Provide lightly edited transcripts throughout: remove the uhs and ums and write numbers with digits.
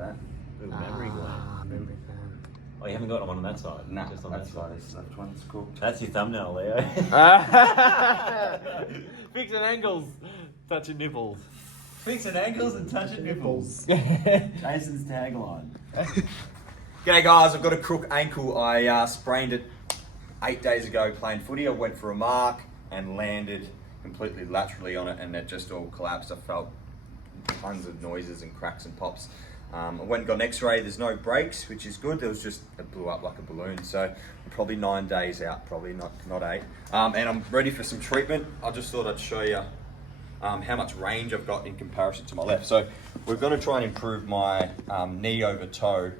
that. Little memory gland. Oh, you haven't got one on that side? No, just on that's that side. this left one's cooked. That's your thumbnail, Leo. Fixing angles, touching nipples. Fixing ankles and touching nipples. Jason's tagline. G'day guys, I've got a crook ankle. I sprained it 8 days ago playing footy. I went for a mark and landed completely laterally on it, and it just all collapsed. I felt tons of noises and cracks and pops. I went and got an x-ray. There's no breaks, which is good. There was just, it blew up like a balloon. So I'm probably 9 days out, probably not 8. And I'm ready for some treatment. I just thought I'd show you how much range I've got in comparison to my left. So we're going to try and improve my knee over toe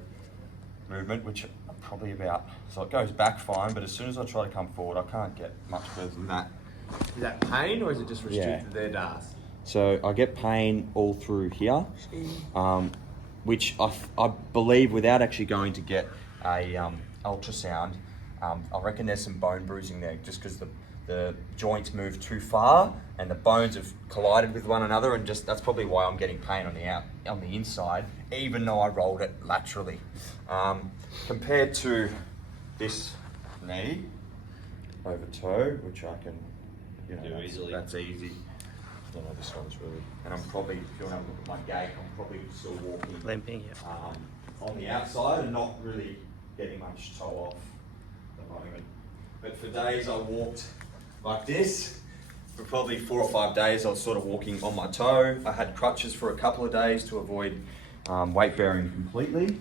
movement, which I'm probably about, so it goes back fine, but as soon as I try to come forward, I can't get much further than that. Is that pain or is it just restricted there, Das? So I get pain all through here, which I believe, without actually going to get a ultrasound, I reckon there's some bone bruising there, just because the joints move too far and the bones have collided with one another, and just that's probably why I'm getting pain on the inside, even though I rolled it laterally. Compared to this knee over toe, which I can, Do easily. That's easy. I don't know, this one's really, and I'm probably, if you want to have a look at my gait, I'm probably still walking Limping, yeah. on the outside and not really getting much toe off at the moment. But for days I walked like this. For probably 4 or 5 days I was sort of walking on my toe. I had crutches for a couple of days to avoid weight bearing completely.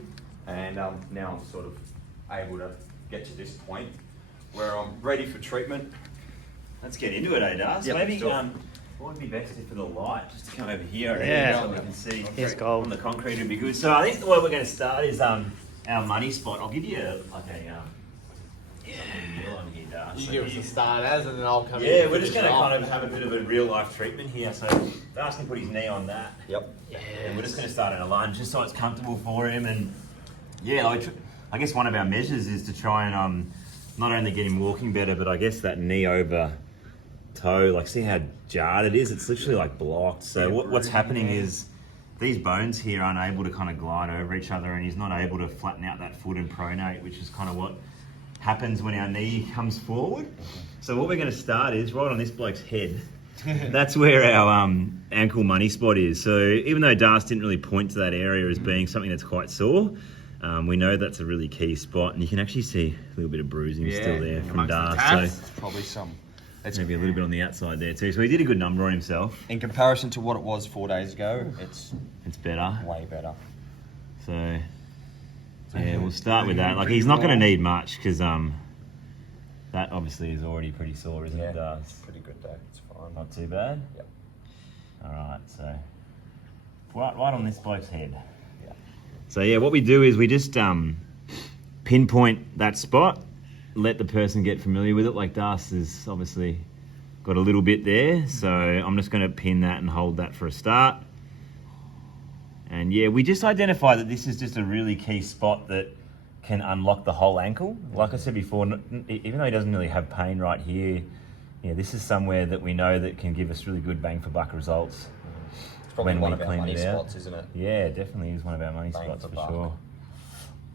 And now I'm sort of able to get to this point where I'm ready for treatment. Let's get into it, Das. Yep, Maybe sure. what would be best if for the light, just to come over here, Yeah. so we can see Here's gold. on the concrete would be good. So I think the way we're going to start is our money spot. I'll give you something real on here, Das. You So give us a start as, and then I'll come in. Yeah, and we're just going to finish kind off. of have a bit of a real life treatment here. So Das can put his knee on that. Yep. And we're just going to start in a lunge just so it's comfortable for him. And yeah, I guess one of our measures is to try and not only get him walking better, but I guess that knee over toe, like see how jarred it is? It's literally like blocked. So what's happening is these bones here aren't able to kind of glide over each other, and he's not able to flatten out that foot and pronate, which is kind of what happens when our knee comes forward. So what we're going to start is right on this bloke's head. That's where our ankle money spot is. So even though Das didn't really point to that area as being something that's quite sore, we know that's a really key spot, and you can actually see a little bit of bruising still there from Das. So Probably some. it's maybe a little bit on the outside there too. So he did a good number on himself. In comparison to what it was 4 days ago, it's It's better. way better. So yeah, we'll start with that. Like he's not going to need much because that obviously is already pretty sore, isn't it? Das? Pretty good though. It's fine. Not too bad. Yep. All right, so right on this bloke's head. Yeah. So yeah, what we do is we just pinpoint that spot, let the person get familiar with it. Like Das has obviously got a little bit there, so I'm just going to pin that and hold that for a start. And yeah, we just identify that this is just a really key spot that can unlock the whole ankle. Like I said before, even though he doesn't really have pain right here, yeah, this is somewhere that we know that can give us really good bang for buck results. It's probably when one we of our clean money it out. spots, isn't it? Yeah, definitely is one of our money Bang spots for for buck. sure.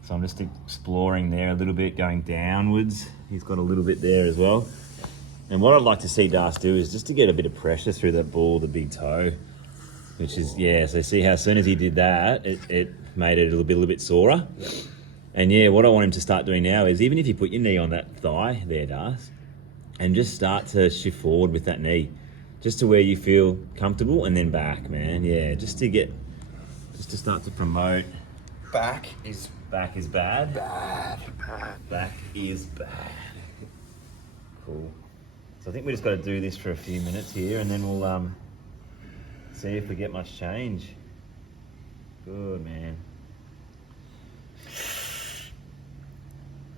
So I'm just exploring there a little bit, going downwards. He's got a little bit there as well. And what I'd like to see Das do is just to get a bit of pressure through that ball, the big toe, which is, yeah, so see how as soon as he did that, it made it a little bit sorer. Yep. And yeah, what I want him to start doing now is even if you put your knee on that thigh there, Das, and just start to shift forward with that knee, just to where you feel comfortable, and then back, man. Yeah, just to start to promote. Back is Back is bad. bad. Back is bad. Cool. So I think we just got to do this for a few minutes here, and then we'll see if we get much change. Good, man.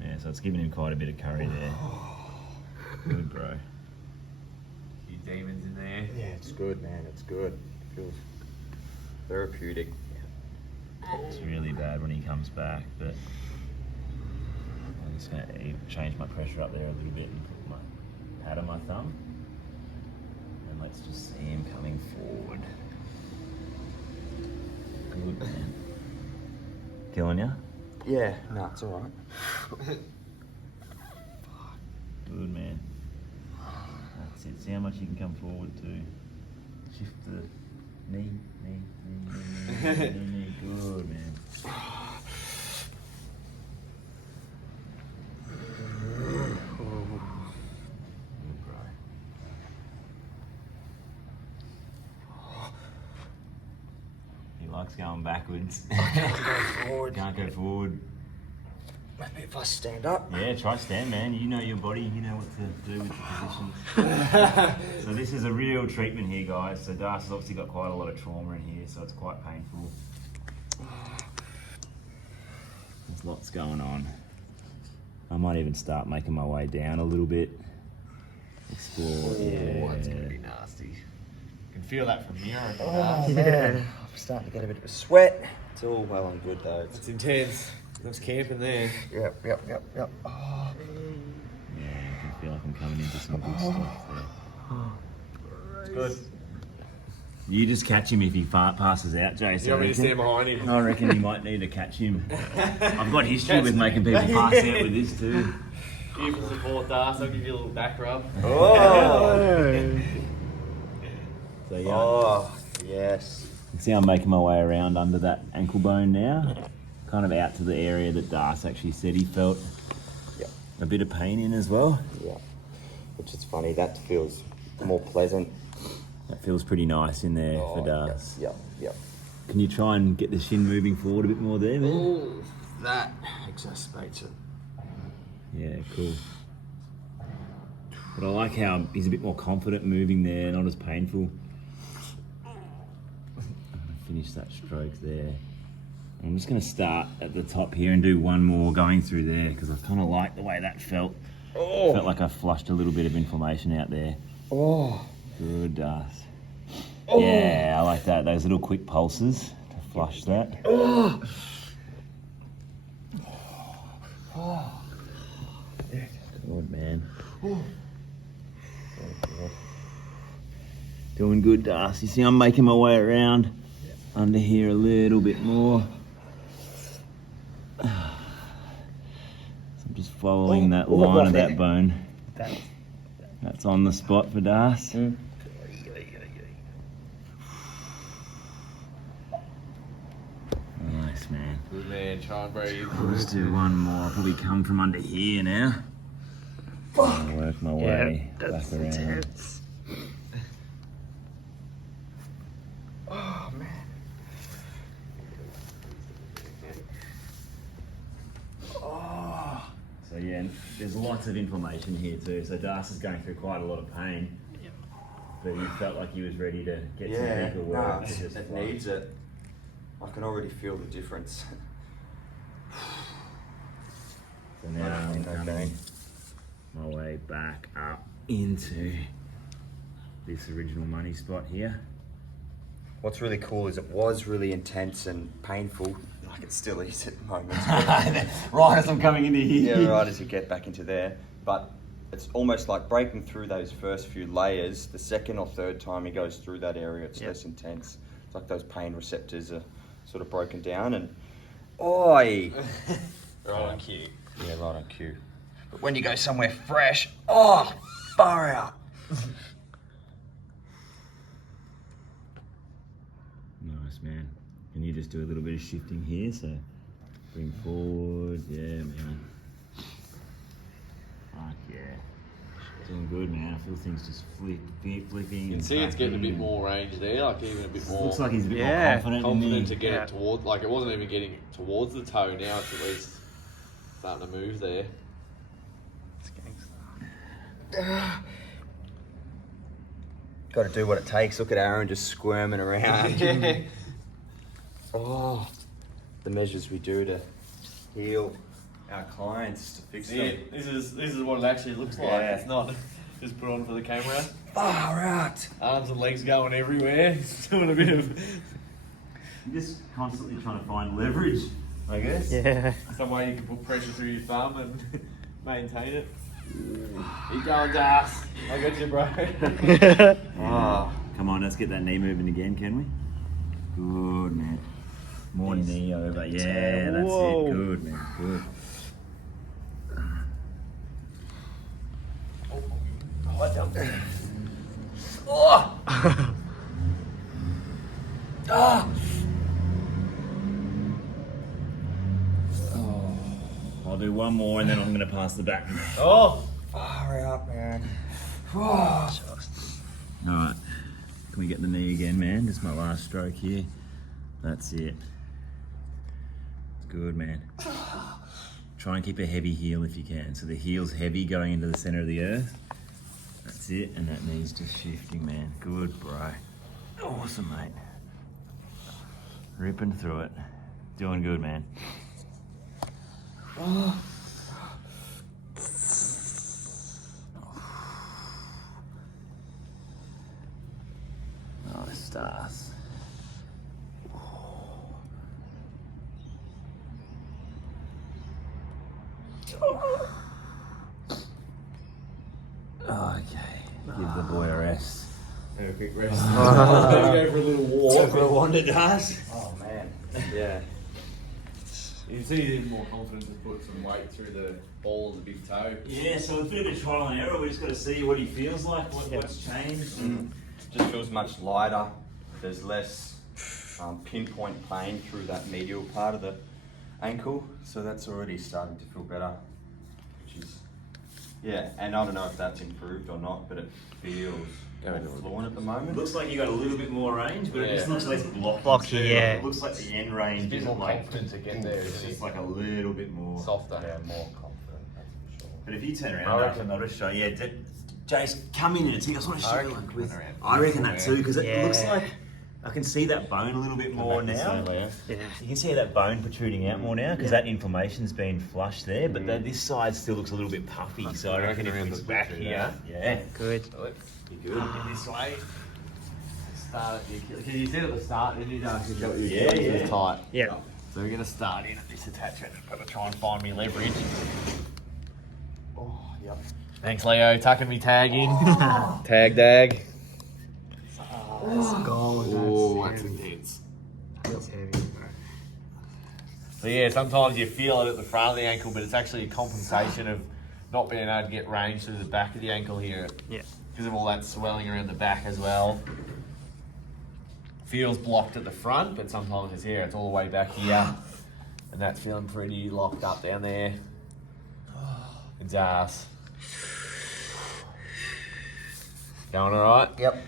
Yeah, so it's giving him quite a bit of curry there. Good, bro. Few demons in there. Yeah, it's good, man. It's good. It feels therapeutic. It's really bad when he comes back, but I'm just going to change my pressure up there a little bit and put my pad on my thumb. And let's just see him coming forward. Good, man. killing you? Yeah, no, it's all right. Good, man. That's it. See how much you can come forward to. Shift the knee. Good, man. He likes going backwards. Can't go forward. Can't go forward. Maybe if I stand up. Yeah, try stand, man. You know your body, you know what to do with the positions. So this is a real treatment here, guys. So Das has obviously got quite a lot of trauma in here, so it's quite painful. There's lots going on. I might even start making my way down a little bit. Explore, yeah. That's gonna be nasty. You can feel that from here. Oh, man. I'm starting to get a bit of a sweat. It's all well and good, though. It's intense. There's camping there. Yep. Oh. Yeah, I can feel like I'm coming into some good stuff there. It's good. You just catch him if he passes out, Jason. You want me to stand behind him? I reckon you might need to catch him. I've got history with making people pass out with this too. Here for support, Das. I'll give you a little back rub. Oh. So yeah, Oh, yes. you can see I'm making my way around under that ankle bone now, kind of out to the area that Das actually said he felt Yep. a bit of pain in as well. Yeah. Which is funny. That feels more pleasant. That feels pretty nice in there for Oh, Das. Yep. Can you try and get the shin moving forward a bit more there, man? Oh, that exacerbates it. Yeah, cool. But I like how he's a bit more confident moving there, not as painful. I'm gonna finish that stroke there. I'm just gonna start at the top here and do one more going through there because I kind of like the way that felt. Oh. Felt like I flushed a little bit of inflammation out there. Oh. Good, Das. Oh. Yeah, I like that. Those little quick pulses to flush that. Oh. Good, man. Doing good, Das. You see, I'm making my way around under here a little bit more. So I'm just following that line of that bone. That's on the spot for Das. Nice, man. Good man, try and breathe. I'll just do one more. I'll probably come from under here now. I'll work my way back around. Intense. Oh, man. Oh. So yeah, there's lots of inflammation here too. So Das is going through quite a lot of pain. But he felt like he was ready to get some deeper work. to just it flush. needs it. I can already feel the difference. So now I'm coming my way back up into this original money spot here. What's really cool is it was really intense and painful. Like it still is at the moment. Right as I'm coming into here. Yeah, right as you get back into there. But it's almost like breaking through those first few layers. The second or third time he goes through that area, it's less intense. It's like those pain receptors are sort of broken down and oi! Right on cue. Yeah, right on cue. But when you go somewhere fresh, oh, far out. Nice, man. Can you just do a little bit of shifting here? So bring forward. Yeah, man. Fuck yeah. Doing good, man. I feel things just flipping. You can see it's getting a bit more range there, like even a bit more Looks like he's a bit more confident. to get it towards, like it wasn't even getting towards the toe, now it's at least starting to move there. Got to do what it takes. Look at Aaron just squirming around. Oh, the measures we do to heal our clients, to fix Yeah, them. this is what it actually looks like. Yeah. It's not just put on for the camera. Far out. Arms and legs going everywhere. He's doing a bit of You're just constantly trying to find leverage, I guess. Yeah. some way you can put pressure through your thumb and maintain it. Keep going, Das. I got you, bro. Ah. Come on, let's get that knee moving again, can we? Good, man. More knee over. Yeah, that's Whoa. it. Good, man. Good. High jump. Oh! Ah! I'll do one more and then I'm going to pass the baton. Oh! Far out, man. All right. Can we get the knee again, man? This is my last stroke here. That's it. Good, man. Try and keep a heavy heel if you can. So the heel's heavy going into the center of the earth. That's it, and that knee's just shifting, man. Good, bro. Awesome, mate. Ripping through it. Doing good, man. Oh, stars. Okay, give the boy a rest. Have a quick rest. Go for a little walk. For a wander, does. Oh, man. Yeah. You can see he's more confident to put some weight through the ball of the big toe. Yeah, so it's a bit of a trial and error. We just got to see what he feels like, what's changed. Just feels much lighter. There's less pinpoint pain through that medial part of the ankle. So that's already starting to feel better. Which is, yeah, and I don't know if that's improved or not, but it feels fluent at the moment. Looks like you got a little bit more range, but it just looks less blocky. Blocky, too. yeah. It looks like the end range He's a bit isn't more like confident to get there. It's just like a little bit more softer. Yeah, more confident, that's for sure. But if you turn I around, reckon- I'll just show you. Yeah, Jace, come in and I just want to show you. reckon Like with, around. I reckon that too, because it Yeah. looks like I can see that bone a little bit more now. Yeah. You can see that bone protruding out more now because that inflammation's been flushed there, but this side still looks a little bit puffy. So I reckon if around it's the back butcher, here, yeah, Good. be good. This way. Start at the Achilles. Because you said at the start, didn't you? Your Yeah, Achilles yeah. is tight. Yeah. So we're going to start in at this attachment. Got to try and find me leverage. Oh, yep. Thanks, Leo. Tucking me tag in. Tag dag. Let's go. Oh, that's intense. That's heavy. So yeah, sometimes you feel it at the front of the ankle, but it's actually a compensation of not being able to get range through the back of the ankle here. Yeah. Because of all that swelling around the back as well. Feels blocked at the front, but sometimes it's here. It's all the way back here. And that's feeling pretty locked up down there. It's ass. Going alright? Yep.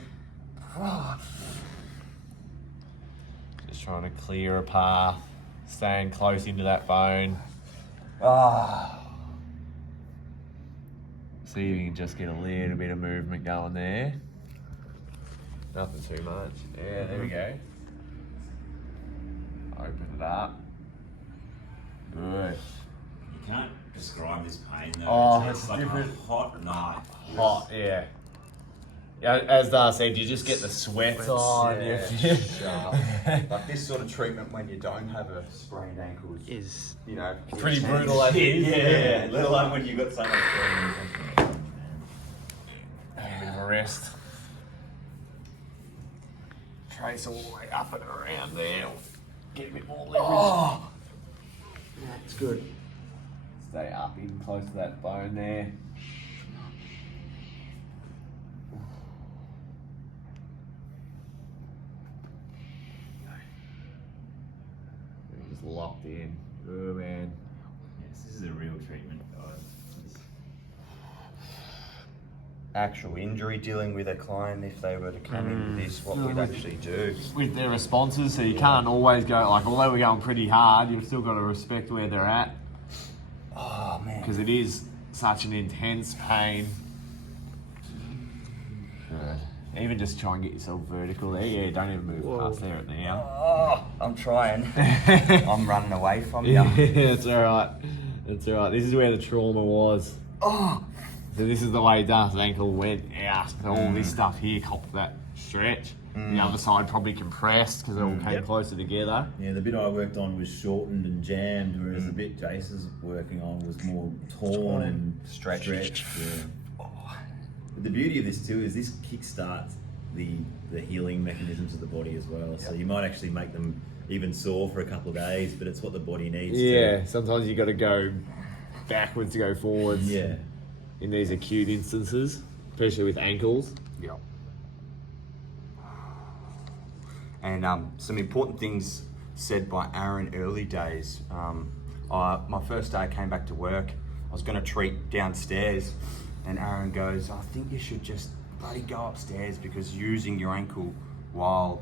Just trying to clear a path. Staying close into that bone. See if you can just get a little bit of movement going there. Nothing too much. Yeah, there we go. Open it up. Good. You can't describe this pain though. Oh, it's it's like different. a hot knife. Hot, yeah. Yeah, as Dar said, you just get the sweats on. Yeah, Yeah. sharp. Like this sort of treatment when you don't have a sprained ankle is, Is you know, Pretty brutal as it is. Yeah, let alone when you've got so much pain. Have a bit of a rest. Trace all the way up and around there. Get a bit more leverage. It's good. Stay up in close to that bone there. Just locked in. Good man. Yes, this is a real treatment, guys. Actual injury dealing with a client, if they were to come in with this, what we'd actually do. With their responses, so you can't always go, like, although we're going pretty hard, you've still got to respect where they're at. Oh man. Because it is such an intense pain. Even just try and get yourself vertical there. Yeah, don't even move past there at now. Oh, I'm trying. I'm running away from you. Yeah, it's alright. It's alright. This is where the trauma was. Oh. So this is the way Darth's ankle went out. So all this stuff here copped that stretch. The other side probably compressed because it all came closer together. Yeah, the bit I worked on was shortened and jammed, whereas the bit Jace is working on was more torn and Stretched. Yeah. But the beauty of this too is this kick starts the healing mechanisms of the body as well. So you might actually make them even sore for a couple of days, but it's what the body needs. Yeah, sometimes you got to go backwards to go forwards. Yeah. In these acute instances, especially with ankles. Yeah. And some important things said by Aaron early days. My first day I came back to work, I was going to treat downstairs, and Aaron goes, I think you should just bloody go upstairs, because using your ankle while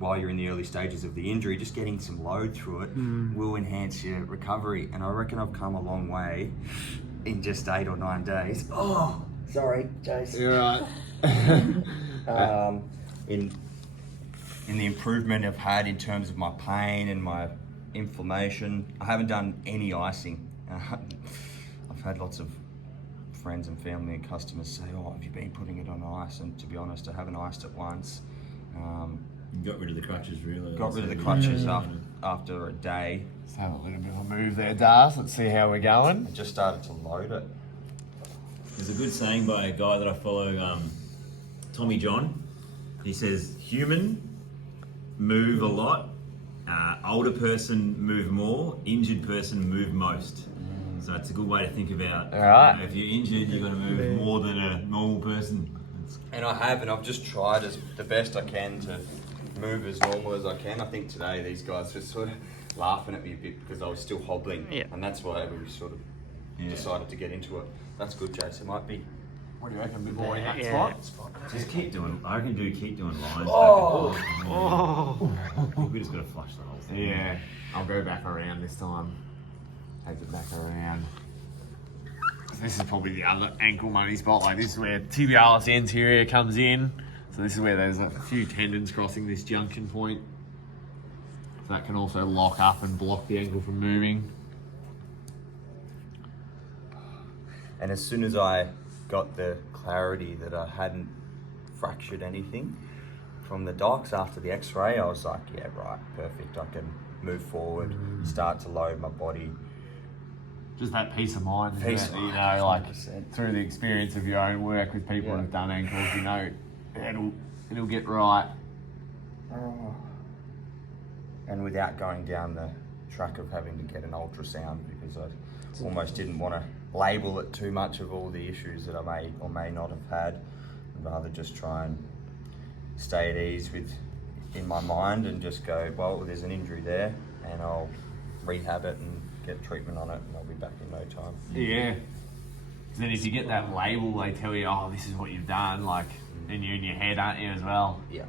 you're in the early stages of the injury, just getting some load through it will enhance your recovery. And I reckon I've come a long way in just 8 or 9 days. Oh, sorry, Jace. You're right. In the improvement I've had in terms of my pain and my inflammation. I haven't done any icing. I've had lots of friends and family and customers say, oh, have you been putting it on ice? And to be honest, I haven't iced it once. You got rid of the crutches, really. Got rid of the crutches after a day. Let's have a little bit of a move there, Das. Let's see how we're going. I just started to load it. There's a good saying by a guy that I follow, Tommy John. He says, human, move a lot. Older person, move more. Injured person, move most. So it's a good way to think about, Alright. If you're injured, you're going to move more than a normal person. And I have, and I've just tried as the best I can to move as normal as I can. I think today these guys were sort of laughing at me a bit because I was still hobbling. Yeah. And that's why we sort of decided to get into it. That's good, Jace. It might be. What do you reckon? A bit more in that Yeah. spot? Just keep doing, I reckon keep doing lines. We just got to flush the whole thing. Yeah. I'll go back around this time. Take it back around. This is probably the other ankle money spot. Like this is where tibialis anterior comes in. So this is where there's a few tendons crossing this junction point. So that can also lock up and block the ankle from moving. And as soon as I got the clarity that I hadn't fractured anything from the docs after the x-ray, I was like, yeah, right, perfect. I can move forward, start to load my body. Just that peace of mind, isn't Peace it? of You mind, know, like 100%. through the experience of your own work with people who've done ankles, you know, it'll get right. And without going down the track of having to get an ultrasound, because I almost didn't want to label it too much of all the issues that I may or may not have had. I'd rather just try and stay at ease in my mind and just go, well, there's an injury there, and I'll rehab it and get treatment on it, and I'll be back in no time. Yeah. 'Cause then if you get that label, they tell you, oh, this is what you've done, like, then you're in your head, aren't you, as well? Yeah.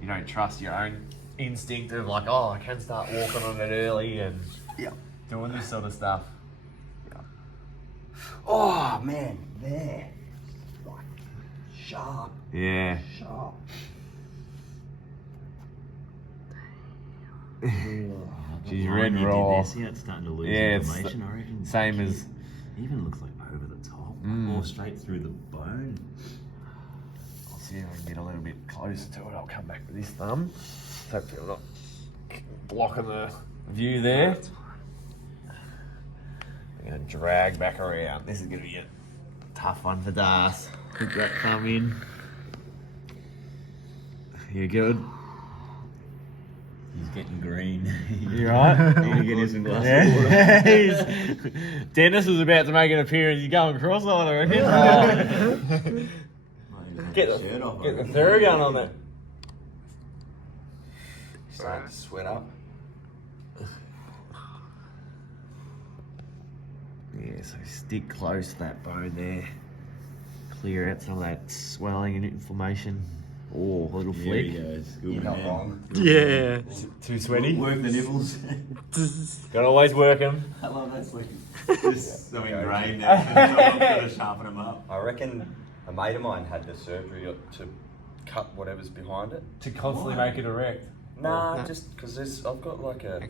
You don't trust your own instinct of like, oh, I can start walking on it early and doing this sort of stuff. Yeah. Oh man, there, like sharp. Yeah. Sharp. She's Line red you did raw. there, see how it's starting to lose Yeah, it's information, I reckon. same as. It even looks like over the top, or straight through the bone. I'll see if I can get a little bit closer to it. I'll come back with this thumb. Hopefully I'm not blocking the view there. I'm going to drag back around. This is going to be a tough one for Das. Put that thumb in. You good? He's getting green. You right? I'm gonna get him some glasses of water. Yeah. Dennis was about to make an appearance. He's going cross-eyed, I reckon. Get the Theragun on that. Starting to sweat up. Yeah, so stick close to that bone there. Clear out some of that swelling and inflammation. Oh, a little There he flick. goes. Good You're not man. wrong. Yeah. Too sweaty. Work the nipples. Gotta always work them. I love that sleep. Just some ingrained there. I've got to sharpen them up. I reckon a mate of mine had the surgery to cut whatever's behind it. To constantly Why? make it erect. Nah, just because I've got like a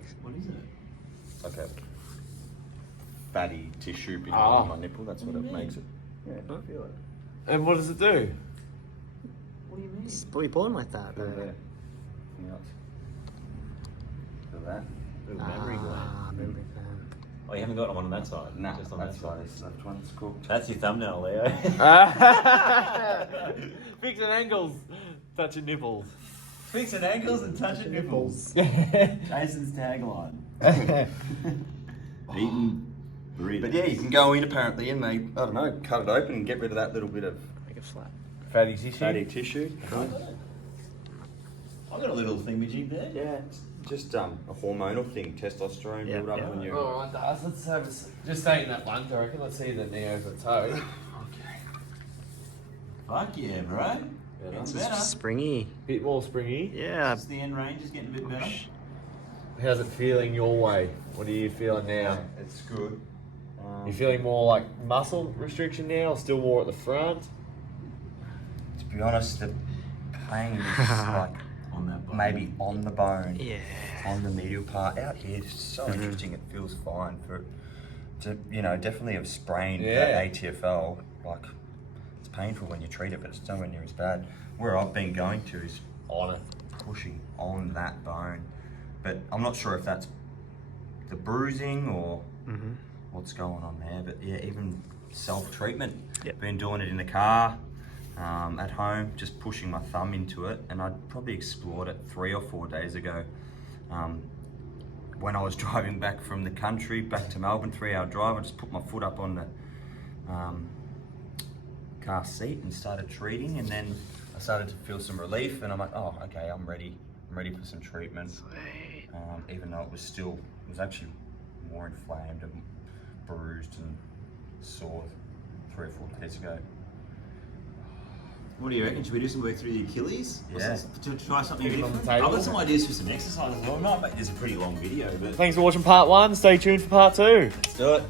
fatty tissue behind my nipple. That's what it makes it. Yeah, I feel it. And what does it do? What do you mean? Just be born like that, Feel though. there. Feel that. Little memory gland. Ah, memory gland. Oh, you haven't got one on that side? Nah, Just on that's that why side. this left one's cooked. That's your thumbnail, Leo. Fixing angles, touching nipples. Fixing ankles and touching nipples. Jason's tagline. Eating burritos. But yeah, you can go in apparently and they, I don't know, cut it open and get rid of that little bit of Make it flat. Fatty tissue. fatty tissue. I've got a little thingamajig there. Yeah, it's just a hormonal thing, testosterone Yeah, build up yeah. when you're. Alright, guys, let's have just stay in that lunge, I reckon. Let's see the knee over toe. Fuck yeah, bro. Better. Getting better. Springy. Bit more springy. Yeah. Just the end range is getting a bit better. How's it feeling your way? What are you feeling now? It's good. You feeling more like muscle restriction now, or still more at the front? To be honest, the pain is like On that bone. maybe on the bone, Yeah. on the medial part. Out here, it's so interesting. It feels fine for, to definitely have sprained Yeah. that ATFL. Like, it's painful when you treat it, but it's nowhere near as bad. Where I've been going to is On it. pushing on that bone, but I'm not sure if that's the bruising or what's going on there. But yeah, even self-treatment. Yep. Been doing it in the car, at home, just pushing my thumb into it, and I'd probably explored it 3 or 4 days ago. When I was driving back from the country back to Melbourne, 3-hour drive, I just put my foot up on the car seat and started treating, and then I started to feel some relief, and I'm like, oh, okay, I'm ready for some treatment. Sweet. Even though it was actually more inflamed and bruised and sore 3 or 4 days ago. What do you reckon? Should we do some work through the Achilles? Yeah. To try something Keep it on different? the table. I've got some ideas for some exercises as well. Might make this a pretty long video, but Thanks for watching part 1. Stay tuned for part 2. let's do it.